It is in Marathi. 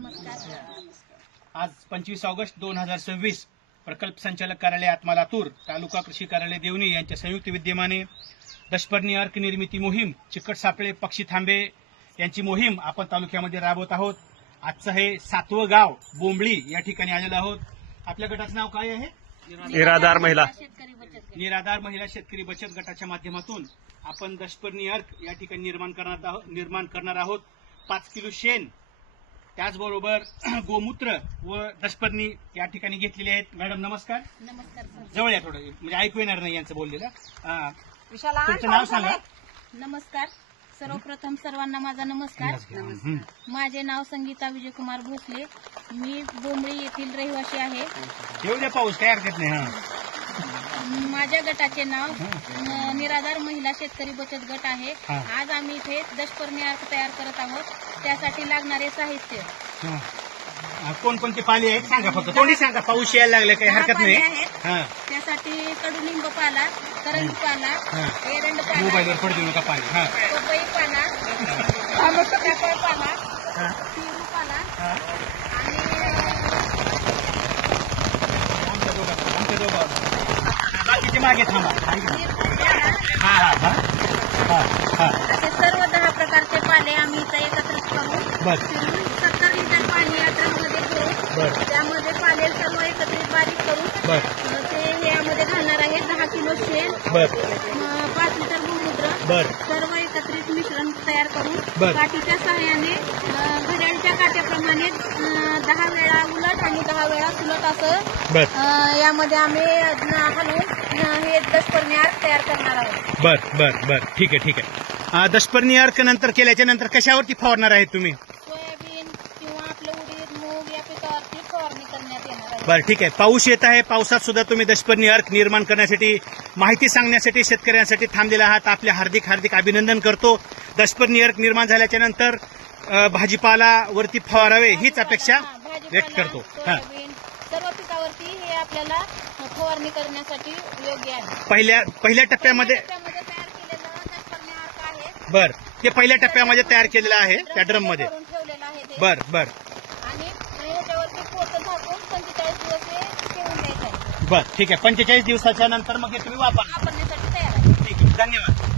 नमस्कार. आज 25 ऑगस्ट 2026 प्रकल्प संचालक कार्यालय आत्मा लातूर, तालुका कृषी कार्यालय देवणी यांच्या संयुक्त विद्यमाने दशपर्णी अर्क निर्मिती मोहीम, चिकट सापळे पक्षी थांबे यांची मोहीम आपण तालुक्यामध्ये राबवत आहोत. आजचं हे 7वं गाव बोंबळी या ठिकाणी आलेलो आहोत. आपल्या गटाचं नाव काय आहे? निराधार महिला शेतकरी बचत गट. निराधार महिला शेतकरी बचत गटाच्या माध्यमातून आपण दशपर्णी अर्क या ठिकाणी निर्माण करणार आहोत. 5 किलो शेण, त्याचबरोबर गोमूत्र व दशपर्णी या ठिकाणी घेतलेले आहेत. मॅडम नमस्कार. नमस्कार सर. जवळ या थोडं, म्हणजे ऐकू येणार नाही यांचं बोललेलं. विशाला तुमचं नाव सांगा. नमस्कार. सर्वप्रथम सर्वांना माझा नमस्कार. माझे नाव संगीता विजयकुमार भोसले. मी बोंबळी येथील रहिवासी आहे. येऊ द्या पाऊस, काय हरकत नाही. माझ्या गटाचे नाव निराधार महिला शेतकरी बचत गट आहे. आज आम्ही इथे दशपर्णी अर्क तयार करत आहोत. त्यासाठी लागणारे साहित्य कोणकोणते पाले आहेत सांगा, फक्त तोंडी सांगा. पाऊस यायला लागले, काही हरकत नाही. त्यासाठी कडुलिंब पाला, करंज पाला, एरंड पाला, मोबाईलवर पडू नका पाणी. पपई पाला, चाफळ पाला, पेरू पाला आणि आमच्या दोघं बाकीचे मागे थांबा. असे सर्व 10 प्रकारचे पाले आम्ही इथं एकत्रित करून फिरून 70 लिटर पाणी या ड्रममध्ये ठेवून त्यामध्ये पाले सर्व एकत्रित बारीक करून ते यामध्ये घालणार आहे. 10 किलो शेण, 5 लिटर गोमूत्र, सर्व एकत्रित मिश्रण तयार करून काठीच्या सहाय्याने घड्याळीच्या काट्याप्रमाणे 10 वेळा उलट आणि 10 वेळा सुलट असं यामध्ये आम्ही हलवून हे दशपर्णी अर्क तयार करणार आहोत. बर ठीक आहे. दशपर्णी अर्क नंतर केल्याच्या नंतर कशावरती फवारणार आहे तुम्ही? सोयाबीन किंवा आपलं उडीद, मूग या पिकावरती फवारणी करण्यात येणार आहे. बरं, ठीक आहे. पाऊस येत आहे, पावसात सुद्धा तुम्ही दशपर्णी अर्क निर्माण करण्यासाठी, माहिती सांगण्यासाठी शेतकऱ्यांसाठी थांबलेला आहात. आपले हार्दिक अभिनंदन करतो. दशपर्णी अर्क निर्माण झाल्याच्या नंतर भाजीपाला वरती फवारावे हीच अपेक्षा व्यक्त करतो. सोयाबीन सर्व पिकावरती हे आपल्याला फवारणी करण्यासाठी योग्य आहे. पहिल्या टप्प्यामध्ये तयार केलेलं दशपर्णी अर्क आहे. बर, ते पहिल्या टप्प्यामध्ये तयार केलेलं आहे त्या ड्रम मध्ये. करून ठेवलेलं आहे ते. बर आणि ह्याच्यावरती पोतं झाकून 45 दिवस हे ठेवून द्यायचं आहे. बर, ठीक आहे. 45 दिवसाच्या नंतर मग हे तुम्ही वापरण्यासाठी वापरण्यासाठी तयार आहे. ठीक आहे. धन्यवाद.